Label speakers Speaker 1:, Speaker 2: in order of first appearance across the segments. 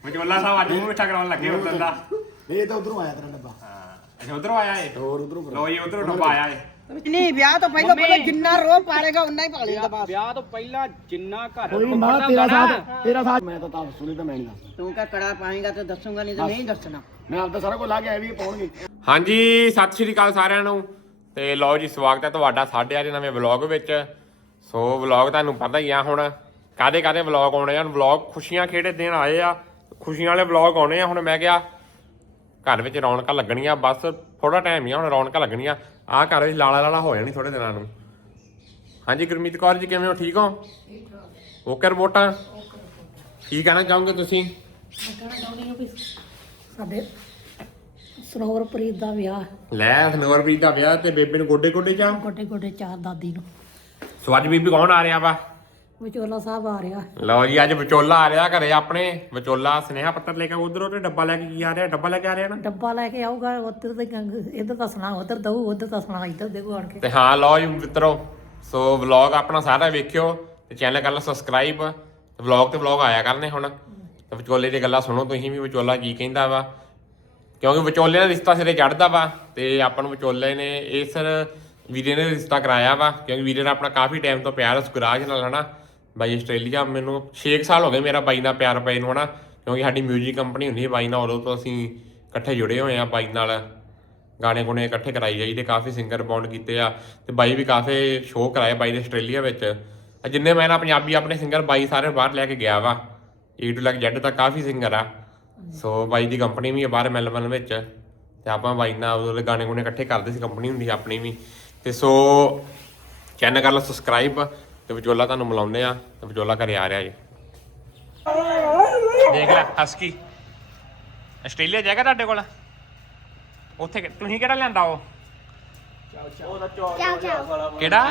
Speaker 1: ਵਿਚੋਲਾ ਸਾਹਿਬ ਅੱਜ ਮੂੰਹ ਮਿੱਠਾ ਕਰਾਉਣ ਲੱਗੇ ਉਦੋਂ ਦਾ।
Speaker 2: ਇਹ ਤਾਂ ਉਧਰੋਂ ਆਇਆ ਤੇਰਾ ਡੱਬਾ।
Speaker 1: ਅੱਛਾ ਉਧਰੋਂ ਆਇਆ ਏ।
Speaker 2: ਹੋਰ ਉਧਰੋਂ
Speaker 1: ਲੋ ਜੀ ਉਧਰੋਂ ਡੱਬਾ ਆਇਆ ਏ।
Speaker 3: ਨਹੀਂ ਵਿਆਹ ਤੋਂ ਪਹਿਲਾਂ ਜਿੰਨਾ ਰੋਹ ਪਾਲੇਗਾ ਉਨਾ ਹੀ ਪਾਲੇਗਾ ਬਸ।
Speaker 4: ਵਿਆਹ ਤੋਂ ਪਹਿਲਾਂ ਜਿੰਨਾ ਘਰ
Speaker 2: ਕੋਈ ਮਾਂ ਤੇਰਾ ਸਾਥ ਮੈਂ ਤਾਂ ਸੁਣੀ ਤਾਂ ਮੈਂ ਨਹੀਂ ਦੱਸ।
Speaker 3: ਤੂੰ ਕਹ ਕੜਾ ਪਾਏਗਾ ਤੇ ਦੱਸੂਗਾ ਨਹੀਂ ਤਾਂ ਨਹੀਂ ਦੱਸਣਾ।
Speaker 2: ਮੈਂ ਆਪ ਤਾਂ ਸਾਰਾ ਕੁਝ ਲਾ ਕੇ ਆਇਆ ਵੀ ਪਾਉਣਗੇ।
Speaker 1: ਹਾਂਜੀ ਸਤਿ ਸ਼੍ਰੀ ਅਕਾਲ ਸਾਰਿਆਂ ਨੂੰ ਤੇ ਲਓ ਜੀ ਸਵਾਗਤ ਹੈ ਤੁਹਾਡਾ ਸਾਡੇ ਅੱਜ ਨਵੇਂ ਵਲੌਗ ਵਿੱਚ। ਸੋ ਵਲੌਗ ਤੁਹਾਨੂੰ ਪਤਾ ਹੀ ਆ ਹੁਣ ਕਾਦੇ ਵਲੌਗ ਆਉਣੇ ਆ। ਵਲੌਗ ਖੁਸ਼ੀਆਂ ਖੇੜੇ ਦਿਨ ਆਏ ਆ, ਖੁਸ਼ੀਆਂ ਵਾਲੇ ਵਲੌਗ ਆਉਣੇ ਆ। ਹੁਣ ਮੈਂ ਕਿਹਾ ਘਰ ਵਿੱਚ ਰੌਣਕਾਂ ਲੱਗਣੀਆਂ, ਬਸ ਥੋੜਾ ਟਾਈਮ ਹੀ ਆ ਹੁਣ ਰੌਣਕਾਂ ਲੱਗਣੀਆਂ। ਆਹ ਘਰ ਵਿੱਚ ਲਾਲਾ ਹੋ ਜਾਣੀ ਥੋੜੇ ਦਿਨਾਂ ਨੂੰ। ਹਾਂਜੀ ਗੁਰਮੀਤ ਕੌਰ ਜੀ ਕਿਵੇਂ ਹੋ? ਠੀਕ ਹੋ? ਓਕੇ ਰਿਪੋਰਟਾਂ ਕੀ ਕਹਿਣਾ ਚਾਹੋਗੇ ਤੁਸੀਂ?
Speaker 5: ਸਾਡੇ ਸਰੋਵਰਪ੍ਰੀਤ ਦਾ ਵਿਆਹ,
Speaker 1: ਲੈ ਸਨੋਰਪ੍ਰੀਤ ਦਾ ਵਿਆਹ ਤੇ ਬੇਬੇ ਨੂੰ ਗੋਡੇ ਜਾ
Speaker 5: ਗੋਡੇ ਗੋਡੇ ਚਾਰ ਦਾਦੀ ਨੂੰ।
Speaker 1: ਸੋ ਅੱਜ ਬੀਬੀ ਕੌਣ ਆ ਰਿਹਾ ਵਾ?
Speaker 5: ਵਿਚੋਲਾ ਸਾਹਿਬ ਆ ਰਿਹਾ।
Speaker 1: ਲਓ ਜੀ ਅੱਜ ਵਿਚੋਲਾ ਆ ਰਿਹਾ ਘਰੇ ਆਪਣੇ। ਵਿਚੋਲਾ ਸੁਨੇਹਾ ਪੱਤਰ ਲੈ ਕੇ ਉਧਰੋਂ ਤੇ ਡੱਬਾ ਲੈ ਕੇ ਕੀ ਆ ਰਿਹਾ? ਡੱਬਾ ਲੈ ਕੇ ਆ ਰਿਹਾ ਨਾ।
Speaker 5: ਡੱਬਾ ਲੈ ਕੇ ਆਊਗਾ ਉੱਧਰ ਦੇ ਇੱਧਰ ਦੱਸਣਾ, ਉੱਧਰ ਦਊ, ਉੱਧਰ ਦੱਸਣਾ, ਇੱਧਰ ਦੇਖੋ ਆਣ ਕੇ।
Speaker 1: ਤੇ ਹਾਂ ਲਓ ਜੀ ਮਿੱਤਰੋ, ਸੋ ਵਲੌਗ ਆਪਣਾ ਸਾਰਾ ਵੇਖਿਓ ਤੇ ਚੈਨਲ ਕਰ ਲਓ ਸਬਸਕ੍ਰਾਈਬ। ਵਲੌਗ ਤੇ ਵਲੌਗ ਆਇਆ ਕਰਨੇ ਹੁਣ। ਤੇ ਵਿਚੋਲੇ ਦੀ ਗੱਲਾਂ ਸੁਣੋ ਤੁਸੀਂ ਵੀ, ਵਿਚੋਲਾ ਕੀ ਕਹਿੰਦਾ ਵਾ, ਕਿਉਂਕਿ ਵਿਚੋਲੇ ਦਾ ਰਿਸ਼ਤਾ ਸਿਰੇ ਚੜ੍ਹਦਾ ਵਾ। ਤੇ ਆਪਾਂ ਨੂੰ ਵਿਚੋਲੇ ਨੇ ਇਸ ਵੀਰੇ ਨੇ ਰਿਸ਼ਤਾ ਕਰਾਇਆ ਵਾ, ਕਿਉਂਕਿ ਵੀਰੇ ਨਾਲ ਆਪਣਾ ਕਾਫੀ ਟਾਈਮ ਤੋਂ ਪਿਆਰ ਸੁਖਰਾਜ ਨਾਲ ਹਨਾ। ਬਾਈ ਆਸਟ੍ਰੇਲੀਆ ਮੈਨੂੰ 6 ਸਾਲ ਹੋ ਗਏ ਮੇਰਾ ਬਾਈ ਨਾਲ ਪਿਆਰ ਪਏ ਨੂੰ ਹਨਾ, ਕਿਉਂਕਿ ਸਾਡੀ ਮਿਊਜ਼ਿਕ ਕੰਪਨੀ ਹੁੰਦੀ ਹੈ ਬਾਈ ਨਾਲ, ਉਦੋਂ ਤੋਂ ਅਸੀਂ ਇਕੱਠੇ ਜੁੜੇ ਹੋਏ ਆ। ਬਾਈ ਨਾਲ ਗਾਣੇ ਗੁਣੇ ਇਕੱਠੇ ਕਰਾਈ ਜਾਈਦੇ, ਕਾਫੀ ਸਿੰਗਰ ਬੌਂਡ ਕੀਤੇ ਆ। ਤੇ ਬਾਈ ਵੀ ਕਾਫੀ ਸ਼ੋਅ ਕਰਾਏ ਬਾਈ ਦੇ ਆਸਟ੍ਰੇਲੀਆ ਵਿੱਚ। ਜਿੰਨੇ ਮੈਂ ਨਾ ਪੰਜਾਬੀ ਆਪਣੇ ਸਿੰਗਰ ਬਾਈ ਸਾਰੇ ਬਾਹਰ ਲੈ ਕੇ ਗਿਆ ਵਾ, A to Z ਤੱਕ ਕਾਫੀ ਸਿੰਗਰ ਆ। ਸੋ ਬਾਈ ਦੀ ਕੰਪਨੀ ਵੀ ਆ ਬਾਹਰ ਮੈਲਬਰਨ ਵਿੱਚ, ਤੇ ਆਪਾਂ ਬਾਈ ਨਾਲ ਉਹਦੇ ਗਾਣੇ ਗੁਣੇ ਇਕੱਠੇ ਕਰਦੇ ਸੀ, ਕੰਪਨੀ ਹੁੰਦੀ ਆਪਣੀ ਵੀ। ਤੇ ਸੋ ਚੈਨਲ ਕਰ ਲਓ ਸਬਸਕ੍ਰਾਈਬ। ਤੇ ਵਿਚੋਲਾ ਤੁਹਾਨੂੰ ਮਿਲਾਉਂਦੇ ਆ। ਤੇ ਵਿਚੋਲਾ ਘਰੇ ਆ ਰਿਹਾ ਜੀ, ਦੇਖ ਲੈ ਹਸਕੀ। ਆਸਟ੍ਰੇਲੀਆ ਜਾਏਗਾ ਤੁਹਾਡੇ ਕੋਲ? ਉੱਥੇ ਤੁਸੀਂ ਕਿਹੜਾ ਲਿਆਂਦਾ ਉਹ? ਕਿਹੜਾ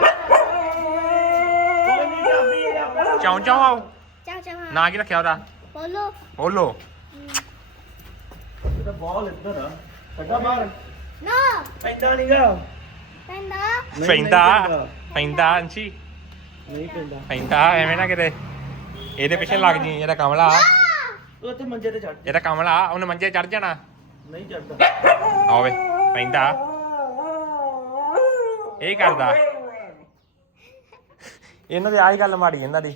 Speaker 1: ਚਾਉ ਚਾਉ ਆਓ? ਨਾਂ ਕੀ ਰੱਖਿਆ ਉਹਦਾ? ਬੋਲੋ।
Speaker 2: ਇਹਦਾ ਬਾਲ ਇੱਧਰ ਆ, ਕੱਢਾ ਬਾਹਰ
Speaker 6: ਨਾ
Speaker 2: ਪੈਂਦਾ ਨਹੀਂਗਾ।
Speaker 1: ਪੈਂਦਾ ਅੰਸ਼ੀ
Speaker 2: ਨਹੀਂ ਪੈਂਦਾ।
Speaker 1: ਪੈਂਦਾ ਐਵੇਂ ਨਾ ਕਿਤੇ ਇਹਦੇ ਪਿੱਛੇ ਲੱਗ ਜੀ। ਇਹਦਾ ਕਮਲਾ,
Speaker 2: ਉਹ ਤੇ ਮੰਜੇ ਤੇ ਚੜ।
Speaker 1: ਇਹਦਾ ਕਮਲਾ ਉਹਨੇ ਮੰਜੇ ਚੜ ਜਾਣਾ।
Speaker 2: ਨਹੀਂ ਚੜਦਾ।
Speaker 1: ਆਵੇ ਪੈਂਦਾ ਇਹ ਕਰਦਾ। ਇਹਨਾਂ ਦੀ ਆਹੀ ਗੱਲ ਮਾੜੀ ਇਹਨਾਂ ਦੀ।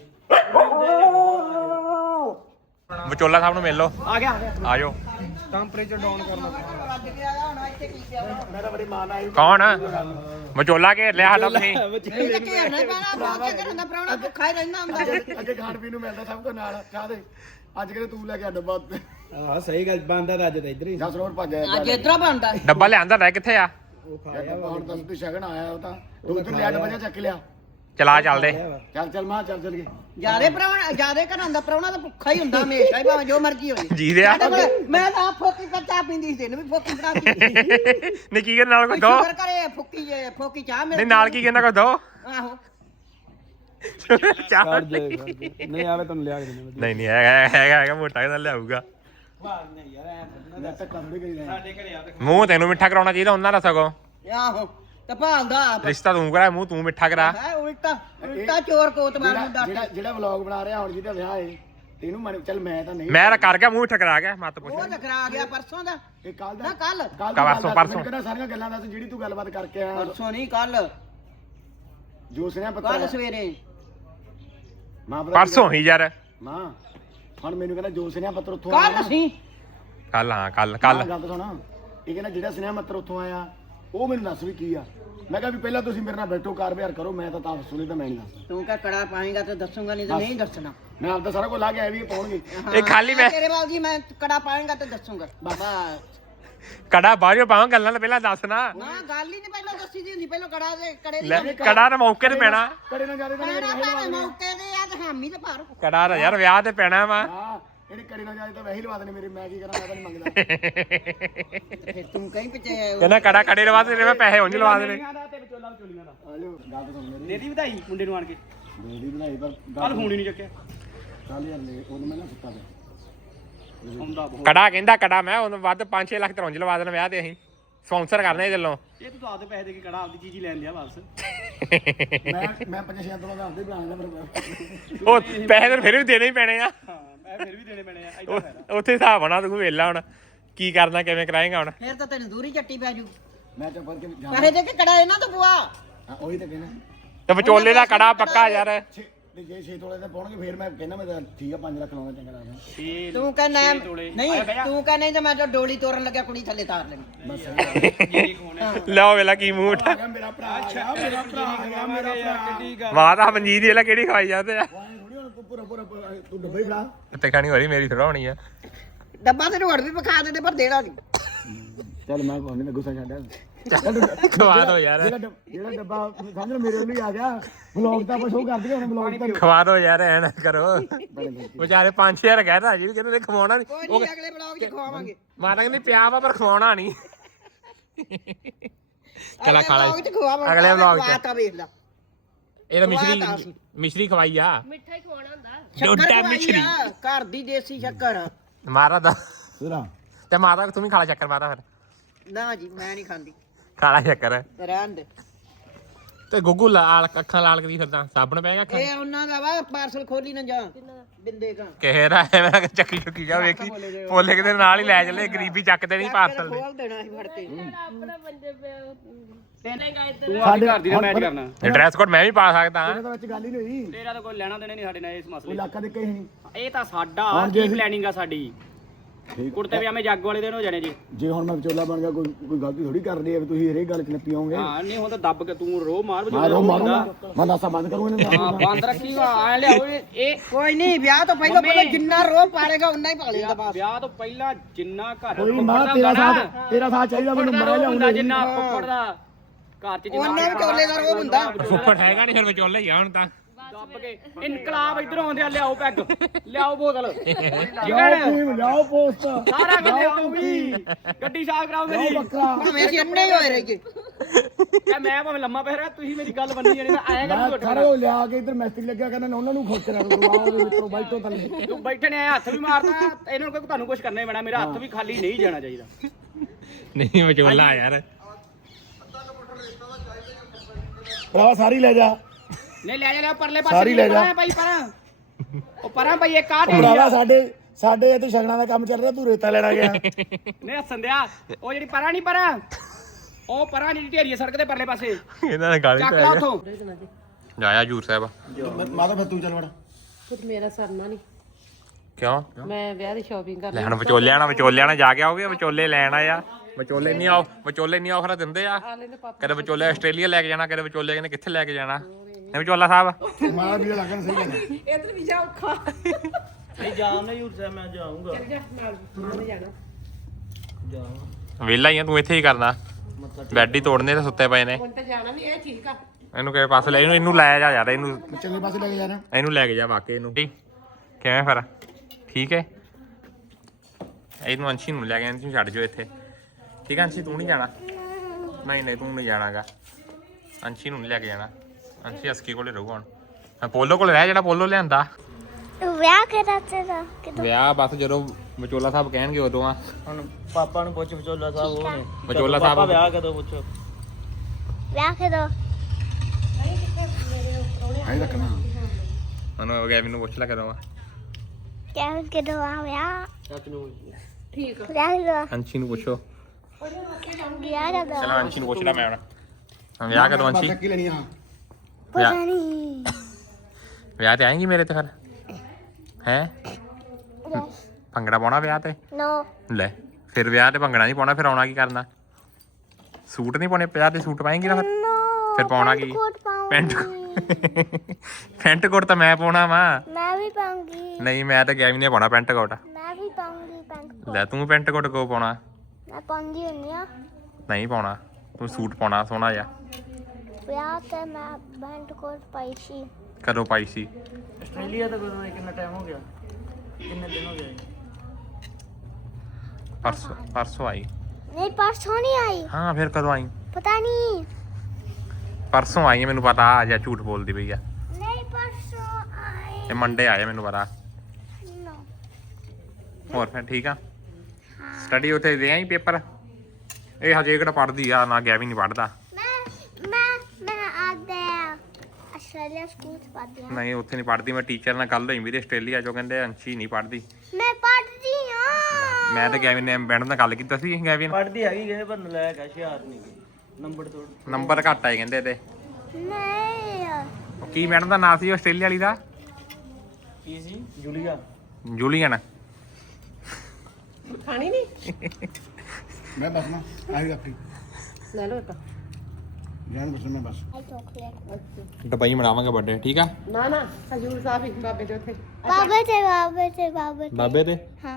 Speaker 1: ਵਿਚੋਲਾ ਸਾਹਿਬ ਨੂੰ ਮਿਲ ਲਓ।
Speaker 4: ਆ ਗਿਆ
Speaker 1: ਆਜੋ।
Speaker 4: ਟੈਂਪਰੇਚਰ ਡਾਊਨ ਕਰਨਾ।
Speaker 2: ਮੈਂ ਤਾਂ ਬੜੀ ਮਾਨ ਆਈ।
Speaker 1: ਕੌਣ? ਵਿਚੋਲਾ ਘੇਰ ਲਿਆ ਸਾਡਾ ਤੁਸੀਂ।
Speaker 3: ਇਹ ਤਾਂ ਘੇਰਨਾ ਹੀ ਪੈਣਾ, ਬਹੁਤ ਚਿਰ ਹੁੰਦਾ ਪ੍ਰਾਹੁਣਾ ਭੁੱਖਾ ਹੀ ਰਹਿੰਦਾ ਹੁੰਦਾ।
Speaker 2: ਅੱਗੇ ਖਾਣ ਪੀਣ ਨੂੰ ਮਿਲਦਾ ਸਭ ਕੋ ਨਾਲ। ਚਾਹ ਦੇ ਅੱਜ ਕਿਹੜੇ ਤੂੰ ਲੈ ਕੇ ਆ ਡੱਬਾ ਉੱਤੇ?
Speaker 4: ਹਾਂ ਸਹੀ ਗੱਲ, ਬੰਦਾ ਤਾਂ ਅੱਜ ਤਾਂ ਇੱਧਰ ਹੀ।
Speaker 2: 10 ਰੋਡ ਭੱਜ ਆਇਆ।
Speaker 3: ਅੱਜ ਇਧਰੋਂ ਬਣਦਾ
Speaker 1: ਡੱਬਾ ਲਿਆਂਦਾ ਰਹਿ ਕਿੱਥੇ ਆ?
Speaker 4: ਉਹ ਖਾਇਆ
Speaker 2: ਹੁਣ ਤਾਂ ਤੂੰ ਸ਼ਗਨ ਆਇਆ, ਉਹ ਤਾਂ ਤੂੰ ਉੱਧਰ ਲਿਆ ਡੱਬਾ ਚੱਕ ਲਿਆ।
Speaker 1: ਚਲਾ ਚੱਲਦੇ।
Speaker 2: ਚੱਲ ਮਾਂ ਚੱਲ ਗਏ।
Speaker 3: ਜਿਆਦੇ ਘਰਾਂ ਦਾ ਪ੍ਰਾਹੁਣਾ ਤਾਂ ਭੁੱਖਾ ਹੀ ਹੁੰਦਾ ਹਮੇਸ਼ਾ ਹੀ, ਭਾਵੇਂ ਜੋ ਮਰਜ਼ੀ ਹੋਵੇ।
Speaker 1: ਜੀ ਦੇ ਆ।
Speaker 3: ਮੈਂ ਤਾਂ ਆਪ ਫੋਕੀ ਕਰ ਚਾਹ ਪੀਂਦੀ ਸੀ, ਇਹਨੂੰ ਵੀ ਫੋਕੀ ਬਣਾ ਦਿੱਤੀ।
Speaker 1: ਨਹੀਂ ਕੀ ਨਾਲ ਕੋਈ ਦੋ?
Speaker 3: ਸ਼ੁਕਰ ਕਰੇ ਫੋਕੀ ਚਾਹ
Speaker 1: ਨਹੀਂ ਨਾਲ ਕੀ ਕਹਿੰਦਾ ਕੋਈ ਦੋ?
Speaker 3: ਆਹੋ
Speaker 1: ਚਾਹ
Speaker 4: ਨਹੀਂ ਆਵੇ ਤੁਹਾਨੂੰ ਲਿਆ ਕੇ ਦਿੰਦੇ।
Speaker 1: ਨਹੀਂ ਹੈਗਾ ਮੋਟਾ ਕਿਹਦਾ ਲਿਆਊਗਾ।
Speaker 2: ਮੈਂ ਤਾਂ ਕੰਮ ਵੀ ਕਰੀ ਰਿਹਾ।
Speaker 4: ਸਾਡੇ ਘਰੇ ਆ
Speaker 1: ਮੂੰਹ ਤੈਨੂੰ ਮਿੱਠਾ ਕਰਾਉਣਾ ਚਾਹੀਦਾ ਉਹਨਾਂ ਦਾ ਸਗੋਂ।
Speaker 3: ਆਹੋ ਤੇ ਭਾਲਦਾ ਆਪ
Speaker 1: ਰਿਸ਼ਤਾ ਤੂੰ ਕਰਾ, ਮੂੰਹ ਤੂੰ ਮਿੱਠਾ ਕਰਾ।
Speaker 3: ਹੈ ਉਲਟਾ ਚੋਰ ਕੋਤਵਾਲ ਨੂੰ ਡੱਟ।
Speaker 2: ਜਿਹੜਾ ਵਲੌਗ ਬਣਾ ਰਿਹਾ ਹੁਣ ਜਿਹਦਾ ਵਿਆਹ ਏ, ਇਹਨੂੰ ਮੈਂ ਚੱਲ ਮੈਂ ਤਾਂ ਨਹੀਂ।
Speaker 1: ਮੈਂ ਕਰ ਗਿਆ ਮੂੰਹ ਮਿੱਠਾ ਕਰਾ ਗਿਆ। ਮਤ ਪੁੱਛ।
Speaker 3: ਉਹ ਟਕਰਾ ਗਿਆ ਪਰਸੋਂ ਦਾ।
Speaker 2: ਇਹ ਕੱਲ ਦਾ
Speaker 3: ਨਾ ਕੱਲ
Speaker 1: ਪਰਸੋਂ
Speaker 2: ਕਿਹੜਾ ਸਾਰੀਆਂ ਗੱਲਾਂ ਦੱਸ ਜਿਹੜੀ ਤੂੰ ਗੱਲਬਾਤ ਕਰਕੇ ਆਇਆ।
Speaker 3: ਪਰਸੋਂ ਨਹੀਂ ਕੱਲ
Speaker 2: ਜੋ ਸੁਣਿਆ ਪਤਾ
Speaker 3: ਕੱਲ ਸਵੇਰੇ
Speaker 2: ਮਾਂ ਪਤਾ
Speaker 1: ਪਰਸੋਂ ਹੀ ਯਾਰ।
Speaker 2: ਮਾਂ ਹੁਣ ਮੈਨੂੰ ਕਹਿੰਦਾ ਜੋ ਸੁਨੇਹਾ ਪੱਤਰ ਉੱਥੋਂ
Speaker 3: ਕੱਲ ਸੀ
Speaker 1: ਕੱਲ। ਹਾਂ ਕੱਲ
Speaker 2: ਗੱਲ ਸੁਣ। ਇਹ ਕਹਿੰਦਾ ਜਿਹੜਾ ਸੁਨੇਹਾ ਪੱਤਰ ਉੱਥੋਂ ਆਇਆ ਉਹ ਮੈਨੂੰ ਦੱਸ ਵੀ ਕੀ ਆ। ਮੈਂ ਕਿਹਾ ਵੀ ਪਹਿਲਾਂ ਤੁਸੀਂ ਮੇਰੇ ਨਾਲ ਬੈਠੋ, ਕਾਰ ਵਿਹਾਰ ਕਰੋ। ਮੈਂ ਤਾਂ ਸੁਣੀ ਤਾਂ ਮੈਂ ਨਹੀਂ ਦੱਸਦਾ।
Speaker 3: ਤੂੰ ਕਹ ਕੜਾ ਪਾਏਗਾ ਤੇ ਦੱਸੂਗਾ ਨਹੀਂ ਤਾਂ ਨਹੀਂ ਦੱਸਣਾ।
Speaker 2: ਮੈਂ ਆਪ ਤਾਂ ਸਾਰਾ ਕੁਝ ਲਾ ਕੇ ਆਇਆ ਵੀ ਇਹ ਪਾਉਣਗੇ।
Speaker 1: ਇਹ ਖਾਲੀ ਮੈਂ
Speaker 3: ਤੇਰੇ ਬਾਲ ਜੀ ਮੈਂ ਕੜਾ ਪਾਏਗਾ ਤੇ ਦੱਸੂਗਾ ਬਸ।
Speaker 1: ਕੜਾ ਬਾਹਰੋਂ ਪਾਵਾਂ, ਗੱਲਾਂ ਤਾਂ ਪਹਿਲਾਂ ਦੱਸ ਨਾ।
Speaker 3: ਨਾ ਗੱਲ ਹੀ ਨਹੀਂ ਪਹਿਲਾਂ ਦੱਸੀ ਦੀ ਹੁੰਦੀ, ਪਹਿਲਾਂ ਕੜਾ ਦੇ ਕੜੇ
Speaker 1: ਲੈ ਕੜਾ ਤਾਂ ਮੌਕੇ ਤੇ ਪੈਣਾ।
Speaker 2: ਕੜੇ ਨਾ ਜਾਦੇ ਤਾਂ
Speaker 3: ਮੌਕੇ ਦੇ ਆ ਤੇ ਹਾਮੀ ਤੇ ਭਰ।
Speaker 1: ਕੜਾ ਤਾਂ ਯਾਰ ਵਿਆਹ ਤੇ ਪੈਣਾ ਵਾ।
Speaker 2: ਹਾਂ ਇਹਨੇ ਕੜੇ ਨਾ ਜਾਦੇ ਤਾਂ ਵੈਸੇ ਹੀ ਲਵਾ ਦੇਣੇ ਮੇਰੇ। ਮੈਂ ਕੀ ਕਰਾਂ, ਮੈਂ ਤਾਂ ਨਹੀਂ ਮੰਗਦਾ।
Speaker 3: ਫਿਰ ਤੂੰ ਕਹੀਂ ਪਿੱਛੇ
Speaker 1: ਕਹਿੰਦਾ ਕੜਾ ਕੜੇ ਲਵਾ ਤੇ ਮੈਂ ਪੈਸੇ ਉਂਝ ਲਵਾ ਦੇਣੇ।
Speaker 4: ਤੇ ਵਿਚੋਲਾ ਵਿਚੋਲੀਆਂ ਦਾ
Speaker 2: ਆਜੋ ਗੱਲ ਤਾਂ ਸੁਣ ਮੇਰੀ।
Speaker 4: ਦੇ ਦੀ ਵਧਾਈ ਮੁੰਡੇ ਨੂੰ ਆਣ ਕੇ।
Speaker 2: ਮੇਰੀ ਬਣਾਈ ਪਰ
Speaker 4: ਕੱਲ ਫੋਨ ਹੀ ਨਹੀਂ ਚੱਕਿਆ।
Speaker 2: ਚੱਲ ਯਾਰ ਲੈ ਉਹਨੂੰ ਮੈਂ ਨਾ ਸੁੱਤਾ ਪਿਆ।
Speaker 4: ਆਉਂਦਾ ਬਹੁਤ।
Speaker 1: ਕੜਾ ਕਹਿੰਦਾ ਕੜਾ ਮੈਂ ਉਹਨੂੰ ਵੱਧ 5-6 ਲੱਖ ਤੇ ਉਂਝ ਲਵਾ ਦੇਣਾ ਵਿਆਹ ਤੇ ਅਸੀਂ ਸਪਾਂਸਰ ਕਰਨਾ ਇਹ ਦਿਲੋਂ।
Speaker 4: ਇਹ ਤੂੰ ਆਪਦੇ ਪੈਸੇ ਦੇ ਕੇ ਕੜਾ ਆਪਦੀ ਚੀਜ਼ ਹੀ ਲੈਣ ਲਿਆ ਬਸ।
Speaker 2: ਮੈਂ 5-6 ਤੋਂ ਬਾਅਦ ਆਪਦੇ ਬਣਾਉਂਦਾ ਫਿਰ
Speaker 1: ਉਹ ਪੈਸੇ ਤਾਂ ਫਿਰ ਵੀ ਦੇਣੇ ਹੀ ਪੈਣੇ ਆ।
Speaker 4: ਹਾਂ ਫਿਰ ਵੀ ਦੇਣੇ ਪੈਣੇ ਆ ਐਦਾਂ ਫਾਇਦਾ
Speaker 1: ਉੱਥੇ ਹਿਸਾਬ ਹੋਣਾ ਤੂੰ ਵੇਲਾ ਹੁਣ ਕੀ ਕਰਨਾ ਕਿਵੇਂ ਕਰਾਏਗਾ ਹੁਣ
Speaker 3: ਫਿਰ ਤਾਂ ਤੈਨੂੰ ਦੂਰੀ ਚੱਟੀ ਪੈ ਜੂ
Speaker 2: ਮੈਂ ਚੱਪਲ ਕੇ ਜਾ
Speaker 3: ਪੈਸੇ ਦੇ ਕੇ ਕੜਾ ਇਹਨਾਂ ਤੋਂ ਪਵਾ
Speaker 2: ਉਹੀ ਤਾਂ ਕਹਿਣਾ
Speaker 1: ਤੇ ਵਿਚੋਲੇ ਦਾ ਕੜਾ ਪੱਕਾ ਯਾਰ
Speaker 2: ਤੇ ਜੇ 6 ਤੋਲੇ ਦਾ ਪਾਉਣਗੇ ਫਿਰ ਮੈਂ ਕਹਿੰਦਾ ਮੈਂ ਤਾਂ ਠੀਕ ਆ 5 ਲੱਖ ਲਾਉਣਾ ਚੰਗਾ ਲੱਗਦਾ
Speaker 3: ਤੂੰ ਕਹਿੰਦਾ
Speaker 4: ਛੇ ਤੋਲੇ।
Speaker 3: ਨਹੀਂ ਤੂੰ ਕਹਿੰਦਾ ਨਹੀਂ ਤਾਂ ਮੈਂ ਤਾਂ ਡੋਲੀ ਤੋਰਨ ਲੱਗਿਆ ਕੁੜੀ ਥੱਲੇ ਤਾਰ ਲੈਣੀ
Speaker 2: ਬਸ ਸਹੀ ਗੱਲ
Speaker 1: ਲਓ ਵੇਲਾ ਕੀ ਮੂੰਹ ਉਠਾ
Speaker 2: ਆ ਗਿਆ ਮੇਰਾ ਭਰਾ ਆ ਗਿਆ ਮੇਰਾ ਭਰਾ ਆ ਗਿਆ ਮੇਰਾ ਭਰਾ
Speaker 1: ਮਾਤਾ ਮਨਜੀਤ ਵੇਲਾ ਕਿਹੜੀ ਖਵਾਈ ਜਾਂਦੇ ਆ
Speaker 2: ਥੋੜੀ ਹੁਣ ਤੂੰ ਪੂਰਾ ਤੂੰ ਡੱਬੇ ਹੀ ਫੜਾ
Speaker 1: ਤੇ ਖਾਣੀ ਹੋ ਰਹੀ ਮੇਰੀ ਥੋੜਾ ਹੋਣੀ ਆ
Speaker 3: ਡੱਬਾ ਤੇ ਰੋੜ ਵੀ ਪਕਾ ਦਿੰਦੇ ਪਰ ਦੇਣਾ ਨਹੀਂ
Speaker 2: ਚੱਲ ਮੈਂ ਕੋਈ ਨਹੀਂ ਗੁੱਸਾ ਛੱਡਿਆ
Speaker 1: ਖਵਾ ਦੋ ਯਾਰ
Speaker 2: ਜਿਹੜਾ ਡੱਬਾ ਸਮਝ ਲਓ ਮੇਰੇ ਵੱਲ ਹੀ ਆ ਗਿਆ ਵਲੌਗ ਤਾਂ ਆਪਾਂ ਸ਼ੋਅ ਕਰ ਦਈਏ ਹੁਣ ਵਲੌਗ ਤਾਂ
Speaker 1: ਖਵਾ ਦੋ ਯਾਰ ਐ ਨਾ ਕਰੋ ਵਿਚਾਰੇ 5000 ਕਹਿ ਰਾਜੀ ਵੀ ਕਹਿੰਦੇ ਖਵਾਉਣਾ ਨਹੀਂ
Speaker 3: ਕੋਈ ਨਹੀਂ ਅਗਲੇ ਬਲੌਗ 'ਚ ਖਵਾਵਾਂਗੇ
Speaker 1: ਮਾਤਾ ਕਹਿੰਦੀ ਪਿਆ ਵਾ ਪਰ ਖਵਾਉਣਾ ਨਹੀਂ ਚਲਾ ਖਾ ਲੈ
Speaker 3: ਵਲੌਗ 'ਚ ਖਵਾਵਾਂਗੇ
Speaker 1: ਅਗਲੇ vlog 'ਚ।
Speaker 3: ਖਵਾਤਾ ਵੇਖ ਲੈ
Speaker 1: ਇਹ ਤਾਂ ਮਿਸ਼ਰੀ ਖਵਾਈ ਆ
Speaker 3: ਸ਼ੱਕਰ ਖਵਾਈ ਆ, ਘਰ ਦੀ ਦੇਸੀ ਸ਼ੱਕਰ
Speaker 1: ਮਾਰਾ ਦਾ
Speaker 2: ਸੁਰਾ
Speaker 1: ਤੇ ਮਾਤਾ ਤੂੰ ਵੀ ਖਾ ਲੈ ਚੱਕਰ ਮਾਤਾ ਫਿਰ
Speaker 3: ਨਾ ਜੀ ਮੈਂ ਨਹੀਂ ਖਾਂਦੀ
Speaker 1: ਖਾ ਲੈ ਚੱਕਰ
Speaker 3: ਰਹਿਣ ਦੇ
Speaker 1: ਤੇ ਗੁੱਗੂ ਲਾਲ ਅੱਖਾਂ ਲਾਲ ਕਰੀ ਫਿਰਦਾ ਸਾਬਣ ਪੈ ਗਿਆ ਅੱਖਾਂ
Speaker 3: ਇਹ ਉਹਨਾਂ ਦਾ ਵਾ ਪਾਰਸਲ ਖੋਲੀ ਨਾ ਜਾ ਬਿੰਦੇ ਕਾ
Speaker 1: ਕਿਹੜਾ ਹੈ ਮੈਂ ਕਿਹਾ ਚੱਕੀ ਚੁੱਕੀ ਜਾ ਵੇਖੀ ਪੋਲੇ ਕਿਤੇ ਨਾਲ ਹੀ ਲੈ ਚੱਲੇ ਗਰੀਬੀ ਚੱਕਦੇ ਨਹੀਂ ਪਾਰਸਲ ਦੇ
Speaker 3: ਖੋਲ ਦੇਣਾ ਸੀ ਫੜ ਕੇ
Speaker 4: ਤੂੰ ਆਪਣੀ ਘਰ ਦੀ ਨਾਲ ਮੈਚ ਕਰਨਾ
Speaker 1: ਡਰੈਸ ਕੋਡ ਮੈਂ ਵੀ ਪਾ ਸਕਦਾ ਹਾਂ
Speaker 2: ਇਹਦੇ ਵਿੱਚ ਗੱਲ ਹੀ ਨਹੀਂ ਹੋਈ
Speaker 4: ਤੇਰਾ ਤਾਂ ਕੋਈ ਲੈਣਾ ਦੇਣਾ ਨਹੀਂ ਸਾਡੇ ਨਾਲ ਇਸ
Speaker 2: ਕੋਈ
Speaker 4: ਮਸਲੇ
Speaker 2: ਇਲਾਕਾ ਦੇ ਕਹੀ ਨਹੀਂ
Speaker 4: ਇਹ ਤਾਂ ਸਾਡਾ ਕੀ ਪਲੈਨਿੰਗ ਆ ਸਾਡੀ
Speaker 2: ਠੀਕ
Speaker 4: ਕੁੜਤੇ ਪਜਾਮੇ ਜੱਗ ਵਾਲੇ ਦਿਨ ਹੋ ਜਾਣੇ ਜੀ
Speaker 2: ਜੇ ਹੁਣ ਮੈਂ ਵਿਚੋਲਾ ਬਣ ਗਿਆ ਕੋਈ ਗਲਤੀ ਥੋੜੀ ਕਰ ਰਹੀ ਹੈ ਵੀ ਤੁਸੀਂ ਹਰੇਕ ਗੱਲ 'ਚ ਨੱਪੀ ਆਉਂਗੇ
Speaker 4: ਹਾਂ ਨਹੀਂ ਹੁਣ ਤਾਂ ਦੱਬ ਕੇ ਤੂੰ ਰੋ ਮਾਰ
Speaker 2: ਮਾਰੋ ਮੈਂ ਨਾਸਾ ਬੰਦ ਕਰੂੰ ਇਹਨੂੰ
Speaker 4: ਹਾਂ ਬੰਦ ਰੱਖੀ ਆ ਲਿਆਓ ਇਹ
Speaker 3: ਕੋਈ ਨਹੀਂ ਵਿਆਹ ਤੋਂ ਪਹਿਲਾਂ ਪਹਿਲਾਂ ਜਿੰਨਾ ਰੋ ਪਾਲੇਗਾ ਉਨਾ ਹੀ ਪਾਲੇਗਾ ਬਸ
Speaker 4: ਵਿਆਹ ਤੋਂ ਪਹਿਲਾਂ ਜਿੰਨਾ ਘਰ
Speaker 2: ਕੋਈ ਮਾਂ ਤੇਰਾ ਸਾਥ ਚਾਹੀਦਾ ਮੈਨੂੰ ਮੈਂ ਲਿਆਉਂਦਾ
Speaker 4: ਜਿੰਨਾ ਫੁੱਫੜ ਦਾ ਘਰ ਚ ਜਿੰਨਾ
Speaker 3: ਉਹਨੇ ਵਿਚੋਲੇ ਦਾ ਰੋ ਹੁੰਦਾ
Speaker 1: ਫੁੱਫੜ ਹੈਗਾ ਨਹੀਂ ਫਿਰ ਵਿਚੋਲੇ ਹੀ ਆ ਹੁਣ ਤਾਂ
Speaker 4: ਦੱਬ ਕੇ ਇਨਕਲਾਬ ਇਧਰੋਂ ਆਉਂਦੇ ਆ ਲਿਆਓ ਪੈਗ ਲਿਆਓ ਬੋਤਲ
Speaker 2: ਲਿਆਓ ਪੋਸਟ
Speaker 4: ਸਾਰਾ ਕੁਝ ਲਿਆਓ ਵੀ ਗੱਡੀ ਸਾਫ਼ ਕਰਾਓ ਮੇਰੀ
Speaker 2: ਬੱਕਰਾ
Speaker 3: ਭਾਵੇਂ ਅਸੀਂ ਅੰਨੇ ਹੀ ਹੋਏ ਰਹੀਏ
Speaker 4: ਕਹ ਮੈਂ ਭਾਵੇਂ ਲੰਮਾ ਪੈ ਰਿਹਾ ਤੁਸੀਂ ਮੇਰੀ ਗੱਲ ਮੰਨੀ ਜਾਣੀ ਨਾ ਐਂ
Speaker 2: ਮੈਂ
Speaker 4: ਕਰ
Speaker 2: ਖੜੋ ਲਿਆ ਕੇ ਇੱਧਰ ਮਿਸਤਰੀ ਲੱਗਿਆ ਕਹਿੰਦਾ ਉਹਨਾਂ ਨੂੰ ਖੋਚ ਰਿਹਾ ਆਓ ਦੇ ਵਿੱਚੋਂ ਬੈਠੋ ਥੱਲੇ
Speaker 4: ਤੂੰ ਬੈਠੇ ਨੇ ਹੱਥ ਵੀ ਮਾਰਦਾ ਇਹਨਾਂ ਨੂੰ ਕੋਈ ਤੁਹਾਨੂੰ ਕੁਝ ਕਰਨਾ ਹੀ ਪੈਣਾ ਮੇਰਾ ਹੱਥ ਵੀ ਖਾਲੀ ਨਹੀਂ ਜਾਣਾ ਚਾਹੀਦਾ
Speaker 1: ਨਹੀਂ ਵਿਚੋਲਾ ਯਾਰ
Speaker 2: ਭਰਾ ਸਾਰੀ ਲੈ ਜਾ
Speaker 4: ਨਹੀਂ ਲੈ ਜਾ ਪਰਲੇ
Speaker 2: ਸਾਰੀ ਲੈ ਜਾ।
Speaker 4: ਭਾਈ ਪਰਾਂ ਉਹ ਪਰਾਂ ਭਾਈ ਇਹ ਕਾਟ
Speaker 2: ਭਰਾਵਾ ਸਾਡੇ ਇੱਥੇ ਸ਼ਗਨਾਂ ਦਾ ਕੰਮ ਚੱਲ ਰਿਹਾ ਤੂੰ ਰੇਤਾ ਲੈਣਾ ਗਿਆ
Speaker 4: ਨਹੀਂ ਹੱਸਣ ਦਿਆ ਉਹ ਜਿਹੜੀ ਪਰਾਂ ਨਹੀਂ ਪਰਾਂ ਉਹ ਪਰਾਂ ਜਿਹੜੀ ਢੇਰੀ ਸੜਕ ਦੇ ਪਰਲੇ ਪਾਸੇ
Speaker 1: ਇਹਨਾਂ ਨੇ ਗਾਲੀ
Speaker 4: ਚੱਕ
Speaker 1: ਪੈ
Speaker 4: ਲਾ
Speaker 1: ਗਿਆ
Speaker 4: ਉਥੋਂ
Speaker 1: ਜਾਇਆ ਹਜੂਰ ਸਾਹਿਬ
Speaker 2: ਮਾਤਾ ਫਿਰ ਤੂੰ ਚੱਲ ਵੜ
Speaker 5: ਫਿਰ ਮੇਰਾ ਸਰਨਾ ਨਹੀਂ
Speaker 1: ਕਿਉਂ
Speaker 5: ਮੈਂ ਵਿਆਹ ਦੀ ਸ਼ਾਪਿੰਗ ਕਰ
Speaker 1: ਲੈਣ ਵਿਚੋਲਿਆਂ ਨਾਲ ਜਾ ਕੇ ਆਓਗੇ ਵਿਚੋਲੇ ਲੈਣ ਆਇਆ ਵਿਚੋਲੇ ਨਹੀਂ ਆਫਰ ਦਿੰਦੇ ਆ ਕਦੇ ਵਿਚੋਲੇ ਆਸਟ੍ਰੇਲੀਆ ਲੈ ਕੇ ਜਾਣਾ ਕਦੇ ਵਿਚੋਲੇ ਕਹਿੰਦੇ ਕਿੱਥੇ ਲੈ ਕੇ ਜਾਣਾ ਨਹੀਂ ਵਿਚੋਲਾ ਸਾਹਿਬ
Speaker 2: ਮਾਰਾ ਵੀ ਲੱਗਣ ਸਹੀ ਗੱਲ ਹੈ
Speaker 5: ਇਧਰ ਵੀ ਜਾ ਔਖਾ
Speaker 6: ਨਹੀਂ ਜਾਮ ਨਹੀਂ ਹਜੂਰ ਸਾਹਿਬ ਮੈਂ ਜਾਊਂਗਾ
Speaker 1: ਵਿਹਲਾ ਹੀ ਆ ਤੂੰ ਇੱਥੇ ਹੀ ਕਰਨਾ ਬੈੱਡ ਹੀ ਤੋੜਨੇ ਤੇ ਸੁੱਤੇ ਪਏ ਨੇ
Speaker 5: ਹੁਣ ਤਾਂ ਜਾਣਾ ਨਹੀਂ ਇਹ ਠੀਕ ਆ
Speaker 1: ਇਹਨੂੰ ਕਿਹੜੇ ਪਾਸੇ ਲੈ ਇਹਨੂੰ ਲੈ ਜਾ ਯਾਰ ਇਹਨੂੰ
Speaker 2: ਚੱਲੇ ਪਾਸੇ ਲੈ ਕੇ ਜਾਣਾ
Speaker 1: ਇਹਨੂੰ ਲੈ ਕੇ ਜਾ ਵਾਕੇ ਇਹਨੂੰ ਕਿਵੇਂ ਫਿਰ ਠੀਕ ਹੈ ਇਹਨੂੰ ਅੰਸ਼ੀ ਨੂੰ ਲੈ ਕੇ ਅੰਸ਼ੀ ਨੂੰ ਛੱਡ ਜਾਓ ਇੱਥੇ ਠੀਕ ਹੈ ਅੰਸ਼ੀ ਤੂੰ ਨਹੀਂ ਜਾਣਾ ਨਹੀਂ ਤੂੰ ਨਹੀਂ ਜਾਣਾਗਾ ਅੰਸ਼ੀ ਨੂੰ ਨਹੀਂ ਲੈ ਕੇ ਜਾਣਾ ਅੰਸ਼ੀ ਅਸਕੀ ਕੋਲੇ ਰਹੂਗਾ ਹੁਣ ਪੋਲੋ ਕੋਲ ਰਹਿ ਜਿਹੜਾ ਪੋਲੋ ਲਿਆਂਦਾ
Speaker 7: ਵਿਆਹ ਕਰਾ ਤੇਰਾ
Speaker 1: ਵਿਆਹ ਬਸ ਜਦੋਂ ਵਿਚੋਲਾ ਸਾਹਿਬ ਕਹਿਣਗੇ ਉਦੋਂ ਆ
Speaker 6: ਹੁਣ ਪਾਪਾ ਨੂੰ ਪੁੱਛ ਵਿਚੋਲਾ ਸਾਹਿਬ ਉਹ ਨੇ
Speaker 1: ਵਿਚੋਲਾ
Speaker 6: ਪਾਪਾ
Speaker 1: ਸਾਹਿਬ
Speaker 6: ਵਿਆਹ ਕਦੋਂ ਪੁੱਛੋ
Speaker 7: ਵਿਆਹ ਕਰੋ
Speaker 2: ਆਈ ਰੱਖਣਾ
Speaker 1: ਉਹਨੂੰ ਹੋ ਗਿਆ ਮੈਨੂੰ ਪੁੱਛ ਲੈ ਕਦੋਂ ਆ
Speaker 7: ਕਿਆ ਕਦੋਂ ਆ ਵਿਆਹ
Speaker 6: ਸੱਚ ਨੂੰ
Speaker 5: ਠੀਕ ਆ
Speaker 7: ਵਿਆਹ ਕਦੋਂ
Speaker 1: ਅੰਸ਼ੀ ਨੂੰ ਪੁੱਛੋ
Speaker 7: ਵਿਆਹ ਕਦੋਂ
Speaker 1: ਚਲੋ ਅੰਸ਼ੀ ਨੂੰ ਪੁੱਛ ਲੈ ਮੈਂ ਹੁਣ ਵਿਆਹ ਕਦੋਂ ਅੰਸ਼ੀ
Speaker 2: ਚੱਕੀ ਲੈਣੀ ਆ
Speaker 7: ਪਤਾ ਨਹੀਂ
Speaker 1: ਵਿਆਹ ਤੇ ਆਏਂਗੀ ਮੇਰੇ ਤੇ ਫਿਰ ਹੈ ਭੰਗੜਾ ਪਾਉਣਾ ਵਿਆਹ ਤੇ
Speaker 7: ਨੋ
Speaker 1: ਲੈ ਫਿਰ ਵਿਆਹ ਤੇ ਭੰਗੜਾ ਨਹੀਂ ਪਾਉਣਾ ਫਿਰ ਆਉਣਾ ਕੀ ਕਰਨਾ ਸੂਟ ਨਹੀਂ ਪਾਉਣੇ ਵਿਆਹ ਤੇ ਸੂਟ ਪਾਏਂਗੀ ਨਾ ਫਿਰ ਪਾਉਣਾ ਕੀ ਪੈਂਟ ਕੋਟ ਤਾਂ ਮੈਂ ਪਾਉਣਾ ਵਾ
Speaker 7: ਮੈਂ ਵੀ ਪਾਉਂਗੀ
Speaker 1: ਨਹੀਂ ਮੈਂ ਤਾਂ ਗਿਆ ਵੀ ਨਹੀਂ ਪਾਉਣਾ ਪੈਂਟ ਕੋਟ
Speaker 7: ਮੈਂ ਵੀ ਪਾਉਂਗੀ ਪੈਂਟ
Speaker 1: ਲੈ ਤੂੰ ਪੈਂਟ ਕੋਟ ਕੋ ਪਾਉਣਾ
Speaker 7: ਮੈਂ ਪਾਉਂਦੀ ਹੁੰਦੀ ਆ
Speaker 1: ਨਹੀਂ ਪਾਉਣਾ ਤੂੰ ਸੂਟ ਪਾਉਣਾ ਸੋਹਣਾ ਜਿਹਾ
Speaker 7: ਵਿਆਹ ਤੇ ਮੈਂ ਪੈਂਟ ਕੋਟ ਪਾਈ ਸੀ
Speaker 1: ਕਦੋਂ ਪਾਈ ਸੀ
Speaker 6: ਆਸਟ੍ਰੇਲੀਆ ਤਾਂ ਕਦੋਂ ਆਏ? ਕਿੰਨਾ ਟਾਈਮ ਹੋ ਗਿਆ ਕਿੰਨੇ ਦਿਨ ਹੋ ਗਏ
Speaker 1: ਪਰਸੋਂ ਆਈ
Speaker 7: ਨਹੀਂ ਪਰਸੋਂ ਨਹੀਂ ਆਈ
Speaker 1: ਹਾਂ ਫਿਰ ਕਦੋਂ ਆਈ
Speaker 7: ਪਤਾ ਨਹੀਂ
Speaker 1: ਪਰਸੋਂ ਆਈ ਹੈ ਮੈਨੂੰ ਪਤਾ ਆ ਜਾਂ ਝੂਠ ਬੋਲਦੀ ਪਈ ਆ
Speaker 7: ਨਹੀਂ ਪਰਸੋਂ ਆਈ
Speaker 1: ਇਹ ਮੰਡੇ ਆਇਆ ਮੈਨੂੰ ਪਤਾ
Speaker 7: ਨੋ
Speaker 1: ਹੋਰ ਫਿਰ ਠੀਕ ਆ ਸਟੱਡੀ ਉੱਥੇ ਦੇ ਆਈ ਪੇਪਰ ਇਹ ਹਜੇ ਕਿਹੜਾ ਪੜ੍ਹਦੀ ਆ ਨਾ ਗਿਆ ਵੀ ਨਹੀਂ ਪੜ੍ਹਦਾ
Speaker 7: ਮੈਂ ਆਦੇ ਅਸਲ ਆਸਟ੍ਰੇਲੀਆ ਸਕੂਲ ਚ ਪੜ੍ਹਦੀ ਹਾਂ।
Speaker 1: ਨਹੀਂ ਉੱਥੇ ਨਹੀਂ ਪੜ੍ਹਦੀ। ਮੈਂ ਟੀਚਰ ਨਾਲ ਗੱਲ ਹੋਈ ਮੇਰੀ ਆਸਟ੍ਰੇਲੀਆ ਚੋਂ, ਕਹਿੰਦੇ ਅੰਸ਼ੀ ਨਹੀਂ ਪੜ੍ਹਦੀ।
Speaker 7: ਮੈਂ ਪੜ੍ਹਦੀ ਹਾਂ।
Speaker 1: ਮੈਂ ਤੇ ਗੈਵਿਨ ਨੇ ਮੈਡਮ ਨਾਲ ਗੱਲ ਕੀਤੀ ਸੀ। ਗੈਵਿਨ
Speaker 6: ਪੜਦੀ ਹੈਗੀ ਕਹਿੰਦੇ ਪਰ ਨਲਾਇਕ ਆ, ਹੁਸ਼ਿਆਰ ਨਹੀਂ ਨੰਬਰ ਤੋੜ।
Speaker 1: ਨੰਬਰ ਘੱਟ ਆਏ ਕਹਿੰਦੇ ਇਹਦੇ।
Speaker 7: ਨਹੀਂ
Speaker 1: ਕੀ ਮੈਡਮ ਦਾ ਨਾਂ ਸੀ ਆਸਟ੍ਰੇਲੀਆ ਵਾਲੀ ਦਾ?
Speaker 6: ਕੀ ਸੀ? ਜੁਲੀਆ।
Speaker 1: ਜੂਲੀਅਨ।
Speaker 3: ਖਾਣੀ ਨਹੀਂ
Speaker 2: ਮੈਂ ਬਸ ਨਾ ਆਹੀ ਰੱਖੀ
Speaker 3: ਲੈ ਲਓ ਇੱਕ
Speaker 2: ਜਾਨ ਬਸ ਮੈਂ ਬਸ
Speaker 7: ਆਈ ਚਾਕਲੇਟ।
Speaker 1: ਡੱਬਾਈ ਬਣਾਵਾਂਗੇ ਵੱਡੇ, ਠੀਕ ਆ?
Speaker 3: ਨਾ ਨਾ ਹਜੂਰ ਸਾਹਿਬ ਹੀ ਬਾਬੇ ਦੇ ਉੱਥੇ
Speaker 7: ਬਾਬੇ ਤੇ
Speaker 1: ਬਾਬੇ ਦੇ
Speaker 7: ਹਾਂ।